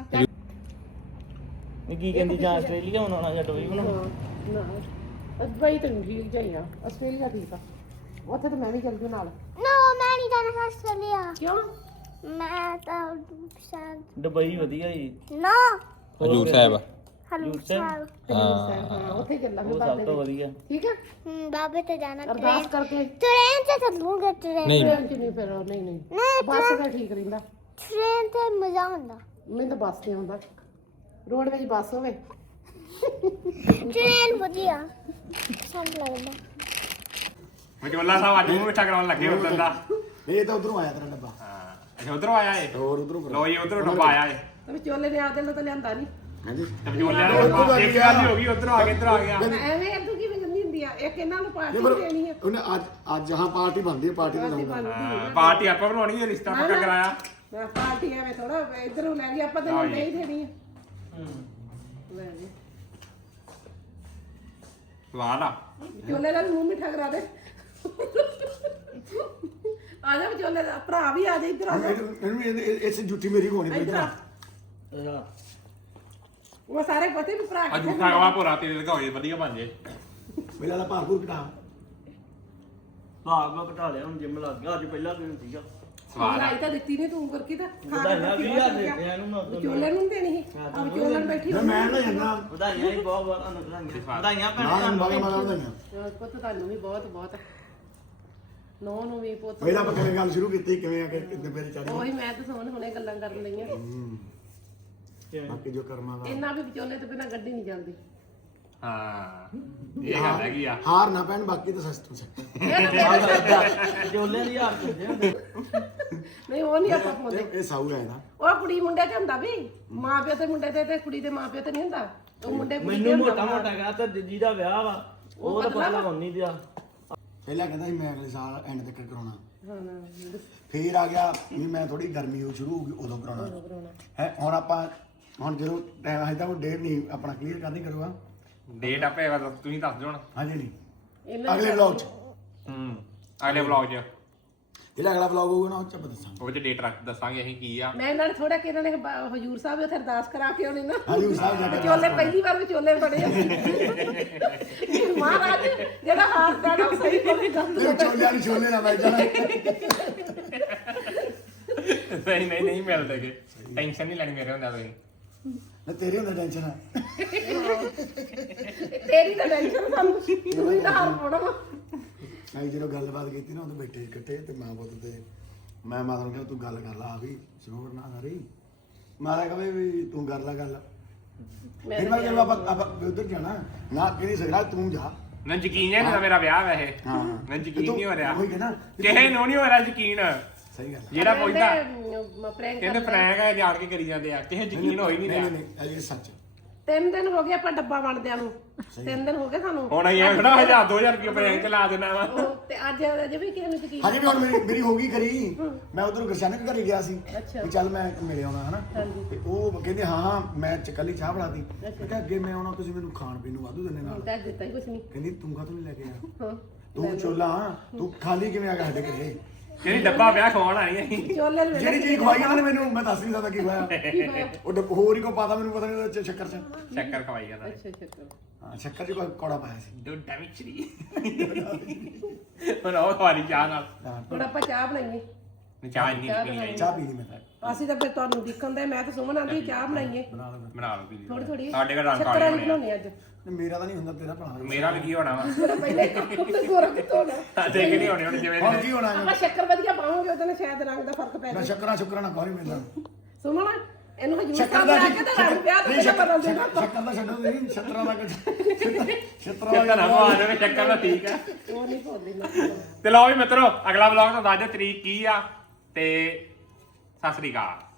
Speaker 6: ਇਹ ਕੀ ਕਹਿੰਦੀ ਜਾਂ ਆਸਟ੍ਰੇਲੀਆ ਬਣਾਉਣਾ ਜਾਂ ਦੁਬਈ ਬਣਾਉਣਾ?
Speaker 3: ਨਾ ਦੁਬਈ ਤਾਂ ਨਹੀਂ ਠੀਕ ਜਾਈਆ, ਆਸਟ੍ਰੇਲੀਆ ਠੀਕ ਆ। ਉੱਥੇ ਤਾਂ ਮੈਂ ਵੀ ਚੱਲ ਜੂ ਨਾਲ।
Speaker 7: ਨੋ ਮੈਂ ਨਹੀਂ ਜਾਣਾ ਆਸਟ੍ਰੇਲੀਆ।
Speaker 3: ਕਿਉਂ?
Speaker 7: ਮੈਂ ਤਾਂ ਸ਼ਾਇਦ
Speaker 6: ਦੁਬਈ ਵਧੀਆ ਜੀ।
Speaker 7: ਨਾ
Speaker 1: ਹਜੂਰ ਸਾਹਿਬ।
Speaker 7: ਹਲੂਰ ਸਾਹਿਬ।
Speaker 3: ਹਾਂ ਉੱਥੇ ਚੱਲਾਂਗੇ
Speaker 6: ਉਹ
Speaker 3: ਬਾਬੇ
Speaker 6: ਸਭ ਤੋਂ
Speaker 3: ਦੇ।
Speaker 6: ਵਧੀਆ।
Speaker 3: ਠੀਕ ਆ,
Speaker 7: ਬਾਬੇ ਤੇ ਜਾਣਾ
Speaker 3: ਅਰਦਾਸ ਕਰਕੇ।
Speaker 7: ਟ੍ਰੇਨ ਤੇ ਚੱਲੂਗਾ ਟ੍ਰੇਨ।
Speaker 1: ਨਹੀਂ
Speaker 3: ਟ੍ਰੇਨ ਚ ਨਹੀਂ ਫਿਰ ਨਹੀਂ
Speaker 7: ਨਹੀਂ
Speaker 3: ਬੱਸ ਦਾ ਠੀਕ ਰਹਿੰਦਾ।
Speaker 7: ਟ੍ਰੇਨ ਤੇ ਮਜ਼ਾ ਆਉਂਦਾ।
Speaker 3: ਮੈਨੂੰ ਤਾਂ ਬੱਸ ਤੇ ਆਉਂਦਾ, ਰੋਡ ਵਿੱਚ ਬੱਸ ਹੋਵੇ।
Speaker 7: ਟ੍ਰੇਨ ਵਧੀਆ ਸਾਨੂੰ ਲੱਗਦਾ।
Speaker 1: ਵਿਚੋਲਾ ਸਾਹਿਬ ਅੱਜ ਮੂੰਹ ਮਿੱਠਾ ਕਰਾਉਣ ਲੱਗੇ ਉਦੋਂ ਦਾ।
Speaker 2: ਇਹ ਤਾਂ ਉਧਰੋਂ ਆਇਆ ਤੇਰਾ ਡੱਬਾ।
Speaker 1: ਹਾਂ ਅੱਛਾ ਉਧਰੋਂ ਆਇਆ ਏ।
Speaker 2: ਹੋਰ ਉਧਰੋਂ
Speaker 1: ਲੋ ਜੀ ਉਧਰੋਂ ਡੱਬਾ ਆਇਆ ਏ।
Speaker 3: ਤੇ ਵਿਚੋਲੇ ਨੇ ਆਦੇ ਨਾਲ ਤਾਂ ਲਿਆਂਦਾ ਨਹੀਂ।
Speaker 2: ਹਾਂਜੀ
Speaker 1: ਤੇ ਵਿਚੋਲਿਆਂ ਨੇ ਡੱਬਾ ਇੱਕ ਗੱਲ ਹੀ ਹੋ ਗਈ, ਉਧਰੋਂ ਆ ਕੇ ਇੱਧਰ ਆ ਗਿਆ।
Speaker 3: ਐਵੇਂ ਇਦੋਂ ਕਿਵੇਂ ਗੰਦੀ ਹੁੰਦੀ ਆ, ਇੱਕ ਇਹਨਾਂ ਨੂੰ ਪਾਰਟੀ
Speaker 2: ਨਹੀਂ ਪਰ
Speaker 3: ਦੇਣੀ ਆ।
Speaker 2: ਉਹਨੇ ਅੱਜ ਹਾਂ ਪਾਰਟੀ ਬਣਦੀ ਹੈ, ਪਾਰਟੀ ਬਣਾਉਂਦਾ।
Speaker 1: ਹਾਂ, ਪਾਰਟੀ ਆਪਾਂ ਬਣਾਉਣੀ ਹੈ, ਰਿਸ਼ਤਾ ਪੱਕਾ ਕਰਾਇਆ।
Speaker 3: ਮੈਂ ਪਾਰਟੀ ਐਵੇਂ ਥੋੜਾ ਇਧਰੋਂ ਲੈ ਲਈ, ਆਪਾਂ ਤੈਨੂੰ ਨਹੀਂ ਦੇਣੀ ਆ। ਲੈ ਜੀ
Speaker 1: ਸਵਾਦ ਆ।
Speaker 3: ਵਿਚੋਲੇ ਦਾ ਵੀ ਮੂੰਹ ਮਿੱਠਾ ਕਰਾ ਦੇ। ਆ ਜਾ ਵਿਚੋਲੇ ਦਾ ਭਰਾ ਵੀ ਆ ਜਾ, ਇੱਧਰ ਆ ਜਾ।
Speaker 2: ਇਹਨੂੰ ਇਸ ਜੁੱਤੀ ਮੇਰੀ ਹੋਣੀ
Speaker 3: ਇੱਧਰ ਆ।
Speaker 6: ਅੱਛਾ।
Speaker 3: ਉਹ ਸਾਰੇ ਪਤੇ ਵੀ ਭਰਾ
Speaker 1: ਆ ਜੂਠਾ ਗਵਾ ਭੋਰਾ ਤੇਰੇ ਲਗਾਓ ਜੇ ਵਧੀਆ ਬਣ ਜੇ।
Speaker 2: ਮੇਰਾ ਵਾਲਾ ਭਾਰਪੂਰ ਘਟਾ।
Speaker 6: ਭਾਗ ਮੈਂ ਘਟਾ ਲਿਆ, ਹੁਣ ਜਿੰਮ ਲੱਗ ਗਿਆ। ਅੱਜ ਪਹਿਲਾਂ ਕਿਉਂ ਸੀਗਾ?
Speaker 1: ਸਵਾਦ ਆ।
Speaker 3: ਲਾਈ ਤਾਂ ਦਿੱਤੀ ਨਹੀਂ ਤੂੰ ਕਰਕੇ ਤਾਂ
Speaker 6: ਵਧਾਈਆਂ 20,000 ਦੇ ਦਿੱਤੇ ਇਹਨੂੰ ਮੈਂ।
Speaker 3: ਵਿਚੋਲੇ ਨੂੰ ਦੇਣੀ ਸੀ ਆ ਵਿਚੋਲੇ ਨੂੰ ਬੈਠੀ
Speaker 2: ਮੈਂ ਨਾ ਜਾਂਦਾ
Speaker 6: ਵਧਾਈਆਂ ਹੀ ਬਹੁਤ ਬਹੁਤ ਤੁਹਾਨੂੰ ਵਧਾਈਆਂ। ਵਧਾਈਆਂ
Speaker 2: ਨਾ
Speaker 6: ਭੈਣ
Speaker 2: ਬਾਗਾ ਮਾਲਾ ਵਧਾਈਆਂ।
Speaker 3: ਪੁੱਤ ਤੁਹਾਨੂੰ ਵੀ ਬਹੁਤ ਬਹੁਤ ਨੌ ਨੂੰ ਵੀ ਪੁੱਤ।
Speaker 2: ਪਹਿਲਾਂ ਆਪਾਂ ਕਿਵੇਂ ਗੱਲ ਸ਼ੁਰੂ ਕੀਤੀ, ਕਿਵੇਂ ਆ ਕੇ ਕਿੰਨੇ ਮੇਰੇ ਚਾੜੀ।
Speaker 3: ਉਹੀ ਮੈਂ ਤਾਂ ਸੋਹਣ ਹੁਣੇ ਗੱਲਾਂ ਕਰਨ ਲਈਆਂ।
Speaker 2: ਬਾਕੀ ਜੋ ਕਰਮਾਂ ਦਾ
Speaker 3: ਇੰਨਾ ਵੀ ਵਿਚੋਲੇ ਤੋਂ ਬਿਨਾ ਗੱਡੀ ਨਹੀਂ ਚੱਲਦੀ।
Speaker 1: ਹਾਂ ਇਹ ਗੱਲ ਹੈਗੀ ਆ।
Speaker 2: ਹਾਰ ਨਾ ਪੈਣ, ਬਾਕੀ ਤਾਂ ਸਿਸਟਮ ਸੇ।
Speaker 6: ਜੋਲੇ ਦੀ ਹਾਰ ਕਰਦੇ ਹੁੰਦੇ।
Speaker 3: ਨਹੀਂ ਉਹ ਨਹੀਂ ਆਪਾਂ ਪਾਉਂਦੇ।
Speaker 2: ਇਹ ਸਾਊ ਹੈ ਨਾ।
Speaker 3: ਉਹ ਕੁੜੀ ਮੁੰਡੇ ਤੇ ਹੁੰਦਾ ਵੀ, ਮਾਂ ਪਿਓ ਤੇ ਮੁੰਡੇ ਤੇ ਕੁੜੀ ਦੇ ਮਾਂ ਪਿਓ ਤੇ ਨਹੀਂ ਹੁੰਦਾ। ਉਹ ਮੁੰਡੇ ਕੁੜੀ ਤੇ
Speaker 6: ਮੈਨੂੰ
Speaker 3: ਹੁੰਦਾ।
Speaker 6: ਮੋਟਾ ਮੋਟਾ ਕਹਾ ਤਾਂ ਜਿਹਦਾ ਵਿਆਹ ਵਾ ਉਹ ਤਾਂ ਪਤਲਾ ਹੋਣੀ ਦਿਆ।
Speaker 2: ਪਹਿਲਾਂ ਕਹਿੰਦਾ ਸੀ ਮੈਂ ਅਗਲੇ ਸਾਲ ਐਂਡ ਤੱਕ ਕਰਾਉਣਾ,
Speaker 3: ਹਾਂ ਨਾ
Speaker 2: ਫੇਰ ਆ ਗਿਆ ਵੀ ਮੈਂ ਥੋੜੀ ਗਰਮੀ ਹੋ ਸ਼ੁਰੂ ਹੋ ਗਈ ਉਦੋਂ ਕਰਾਉਣਾ ਹੈ। ਹੁਣ ਜਦੋਂ ਟਾਈਮ ਹਜੇ ਤੱਕ ਉਹ ਡੇਟ ਨਹੀਂ ਆਪਣਾ ਕਲੀਅਰ ਕਰਨੀ ਕਰੂਗਾ।
Speaker 1: ਡੇਟ ਆਪੇ ਤੁਸੀਂ ਦੱਸ ਦਿਓ ਹੁਣ।
Speaker 2: ਹਾਂਜੀ ਨਹੀਂ
Speaker 3: ਇਹਨਾਂ
Speaker 2: ਅਗਲੇ ਵਲੌਗ 'ਚ,
Speaker 1: ਅਗਲੇ ਵਲੌਗ 'ਚ
Speaker 2: ਜਿਹੜਾ ਅਗਲਾ ਵਲੌਗ ਹੋਊਗਾ ਨਾ ਉਹ 'ਚ ਆਪਾਂ ਦੱਸਾਂਗੇ।
Speaker 1: ਉਹ 'ਚ ਡੇਟ ਦੱਸਾਂਗੇ ਅਸੀਂ ਕੀ ਆ।
Speaker 3: ਮੈਂ ਇਹਨਾਂ ਨੇ ਥੋੜਾ ਕਿ ਇਹਨਾਂ ਨੇ ਹਜੂਰ ਸਾਹਿਬ ਉੱਥੇ ਅਰਦਾਸ ਕਰਾ ਕੇ ਆਉਣੀ ਨਾ।
Speaker 2: ਹਾਂਜੀ ਉਹ ਸਾਹਿਬ ਜਾ ਕੇ
Speaker 3: ਵਿਚੋਲੇ ਪਹਿਲੀ ਵਾਰ ਵਿਚੋਲੇ ਬਣੇ ਆ। ਮਹਾਰਾਜ ਜਿਹੜਾ ਹਾਰ ਪੈਣਾ ਉਹ ਸਹੀ ਬੋਲੇਗਾ।
Speaker 2: ਤੇ ਚੋਲਿਆਂ ਨੂੰ ਛੋਲੇ ਨਾ ਬੈਠ ਜਾਣਾ।
Speaker 1: ਨਹੀਂ ਮਿਲਦੇਗੇ। ਟੈਨਸ਼ਨ ਨਹੀਂ ਲੈਣੀ ਮੇਰੇ ਹੁੰਦਾ ਤੁਸੀਂ।
Speaker 2: ਨਾ ਤੇਰੇ ਹੁੰਦਾ ਟੈਨਸ਼ਨ ਆ।
Speaker 3: ਤੇਰੀ ਤਾਂ ਟੈਨਸ਼ਨ ਸਾਨੂੰ, ਤੂੰ ਹੀ ਤਾਂ ਹਾਰ ਪਾਉਣਾ ਵਾ।
Speaker 2: ਮੈਂ ਜਦੋਂ ਗੱਲਬਾਤ ਕੀਤੀ ਨਾ ਉਦੋਂ ਬੈਠੇ ਇਕੱਠੇ ਤੇ ਮਾਂ ਪੁੱਤ ਤੇ ਮੈਂ ਮਾਤਾ ਨੂੰ ਕਿਹਾ ਤੂੰ ਗੱਲ ਕਰ ਲਾ ਆ ਵੀ ਸਰੋਵਰ ਨਾ ਸਾਰੀ। ਮਾਤਾ ਕਹੇ ਵੀ ਤੂੰ ਕਰ ਲਾ ਗੱਲ। ਫਿਰ ਮੈਂ ਕਿਹਾ ਆਪਾਂ ਉਧਰ ਜਾਣਾ ਨਾ ਕਿਹਦੀ ਸਗਰਾ ਤੂੰ ਜਾ।
Speaker 1: ਨਾ ਯਕੀਨ ਹੈ ਮੇਰਾ ਵਿਆਹ ਵੈਸੇ।
Speaker 2: ਹਾਂ
Speaker 1: ਨਾ ਯਕੀਨ ਨਹੀਂ ਹੋ ਰਿਹਾ।
Speaker 2: ਉਹੀ ਕਹਿੰਦਾ
Speaker 1: ਕਿਸੇ ਨੂੰ ਨਹੀਂ ਹੋ ਰਿਹਾ ਯਕੀਨ।
Speaker 2: ਸਹੀ ਗੱਲ
Speaker 1: ਜਿਹੜਾ ਪੁੱਛਦਾ
Speaker 3: ਪ੍ਰੈਂਕ
Speaker 1: ਕਹਿੰਦੇ ਫਰੈਂਕ ਹੈ ਜਾਣ ਕੇ ਕਰੀ ਜਾਂਦੇ ਆ। ਕਿਸੇ ਯਕੀਨ ਹੋ ਹੀ ਨਹੀਂ ਰਿਹਾ।
Speaker 2: ਨਹੀਂ ਇਹ ਸੱਚ।
Speaker 3: 3 ਦਿਨ ਹੋ ਗਏ ਆਪਾਂ ਡੱਬਾ ਵੰਡਦਿਆਂ ਨੂੰ। 3 ਦਿਨ ਹੋ ਗਏ ਸਾਨੂੰ।
Speaker 1: ਹੁਣ ਅਸੀਂ ਇਹ ਥੋੜਾ 1000-2000 ਰੁਪਏ ਪ੍ਰੈਂਕ ਤੇ ਲਾ ਦੇਣਾ ਵਾ।
Speaker 3: ਉਹ ਤੇ ਅੱਜ ਅਜੇ ਵੀ ਕਿਸੇ ਨੂੰ ਯਕੀਨ
Speaker 2: ਹਾਂਜੀ ਵੀ ਹੁਣ ਮੇਰੀ ਹੋ ਗਈ ਕਰੀ। ਮੈਂ ਉਧਰ ਗੁਰਸ਼ਾਨਕ ਘਰੇ ਗਿਆ ਸੀ
Speaker 3: ਅੱਛਾ।
Speaker 2: ਵੀ ਚੱਲ ਮੈਂ ਮਿਲ ਆਉਣਾ ਹਨਾ।
Speaker 3: ਹਾਂਜੀ।
Speaker 2: ਤੇ ਉਹ ਕਹਿੰਦੇ ਹਾਂ ਮੈਂ ਚੱਕਲੀ ਚਾਹ ਬਣਾਤੀ। ਮੈਂ ਕਿਹਾ ਅੱਗੇ ਮੈਂ ਆਉਣਾ ਤੁਸੀਂ ਮੈਨੂੰ ਖਾਣ ਪੀਣ ਨੂੰ ਵਾਧੂ ਦਿੰਦੇ ਨਾਲ।
Speaker 3: ਤਾਂ ਦਿੱਤਾ ਹੀ ਕੁਛ ਨਹੀਂ।
Speaker 2: ਕਹਿੰਦੀ ਤੂੰ ਕਾਹਤੋਂ ਨਹੀਂ ਲੈ ਕੇ ਆਇਆ?
Speaker 3: ਹਾਂ
Speaker 2: ਤੂੰ ਚੋਲਾ ਤੂੰ ਖਾਲੀ ਕਿਵੇਂ ਆ ਗਿਆ ਸਾਡੇ ਘਰੇ?
Speaker 1: ਜਿਹੜੀ ਡੱਬਾ ਵਿਆਹ ਖਵਾਉਣ ਆਣੀ ਅਸੀਂ।
Speaker 3: ਚੋਲੇ ਨੂੰ
Speaker 2: ਜਿਹੜੀ ਚੀਜ਼ ਖਵਾਈ ਉਹਨਾਂ ਨੇ ਮੈਨੂੰ ਮੈਂ ਦੱਸ ਨਹੀਂ ਸਕਦਾ ਕੀ ਹੋਇਆ।
Speaker 3: ਕੀ ਹੋਇਆ?
Speaker 2: ਉਹ ਹੋਰ ਹੀ ਕੋ ਪਾਤਾ ਮੈਨੂੰ ਪਤਾ ਨਹੀਂ ਉਹਦੇ ਚ ਸ਼ੱਕਰ ਚ।
Speaker 1: ਚੱਕਰ ਖਵਾਈ ਜਾਂਦਾ।
Speaker 3: ਅੱਛਾ ਅੱਛਾ।
Speaker 2: ਹਾਂ ਸ਼ੱਕਰ ਚ ਕੋਈ ਕੌੜਾ ਪਾਇਆ ਸੀ।
Speaker 1: ਦੁੱਧਾ ਮਿਚਰੀ। ਹੁਣ ਉਹ ਖਵਾਰੀ ਚਾਹ ਨਾਲ।
Speaker 3: ਹੁਣ ਆਪਾਂ ਚਾਹ ਬਣਾਈਏ।
Speaker 1: ਚਾਹ ਇੰਨੀ ਪੀਣੀ ਚਾਹੀਦੀ।
Speaker 2: ਚਾਹ ਪੀ ਲਈ ਮੈਂ ਤਾਂ।
Speaker 3: ਅਸੀਂ ਤਾਂ ਫਿਰ ਤੁਹਾਨੂੰ ਦੇਖਣ ਦੇ, ਮੈਂ ਤਾਂ ਸੁਮਨ ਆਂਦੀ ਚਾਹ ਬਣਾਈਏ
Speaker 2: ਬਣਾ ਲਓ
Speaker 1: ਬਣਾ ਲਓ ਪੀਲੀ।
Speaker 3: ਥੋੜੀ ਥੋੜੀ।
Speaker 1: ਸਾਡੇ ਘਰ ਰੰਗ
Speaker 3: ਸ਼ੱਕਰ ਵਾਲੀ
Speaker 1: ਕਾਲੇ
Speaker 3: ਬਣਾਉਣੀ ਅੱਜ।
Speaker 2: ਨਹੀਂ, ਮੇਰਾ ਤਾਂ ਨਹੀਂ ਹੁੰਦਾ ਤੇਰਾ ਭਲਾ।
Speaker 1: ਮੇਰਾ ਵੀ ਕੀ ਹੋਣਾ ਵਾ।
Speaker 3: ਮੇਰਾ ਪਹਿਲੇ ਕੱਪ ਗੋਰਾ ਕਿਤੋਂ ਹੋਣਾ।
Speaker 1: ਦੇਖ ਨਹੀਂ ਹੋਣੇ ਹੁਣ ਜਿਵੇਂ
Speaker 2: ਹੁਣ ਕੀ ਹੋਣਾ ਹੈ?
Speaker 3: ਆਪਾਂ ਸ਼ੱਕਰ ਵਧੀਆ ਪਾਵਾਂਗੇ ਉਹਦੇ ਨਾਲ ਸ਼ਾਇਦ ਰੰਗ ਦਾ ਫਰਕ ਪੈ
Speaker 2: ਮੈਂ
Speaker 3: ਜਾਵੇ।
Speaker 2: ਸ਼ੱਕਰਾਂ ਨਾ ਕੋਈ ਨਹੀਂ ਮਿਲਦਾ।
Speaker 3: ਸੁਮਨ ਇਹਨੂੰ ਹਜੂਰ
Speaker 2: ਸ਼ੱਕਰ
Speaker 3: ਸਾਹਿਬ
Speaker 2: ਦਾ
Speaker 3: ਜਾ ਕੇ ਤਾਂ ਰੰਗ ਪਿਆ ਤੇ ਬਦਲ ਦੇਣਾ
Speaker 2: ਸ਼ੱਕਰ ਦਾ ਛੱਡੋ ਨਹੀਂ ਛੱਤਰਾਂ ਦਾ ਛੱਤਰਾਂ
Speaker 1: ਚੱਕਰ ਨਾ ਆ ਜਾਵੇ ਚੱਕਰ ਦਾ ਠੀਕ ਆ
Speaker 3: ਉਹ ਨਹੀਂ ਪਾਉਂਦੀ ਮੈਂ
Speaker 1: ਤੇ ਲਓ ਵੀ ਮਿੱਤਰੋ ਅਗਲਾ ਵਲੌਗ ਤੋਂ ਦੱਸ ਦਿਓ ਤਰੀਕ ਕੀ ਆ ਤੇ ਸਤਿ ਸ੍ਰੀ ਅਕਾਲ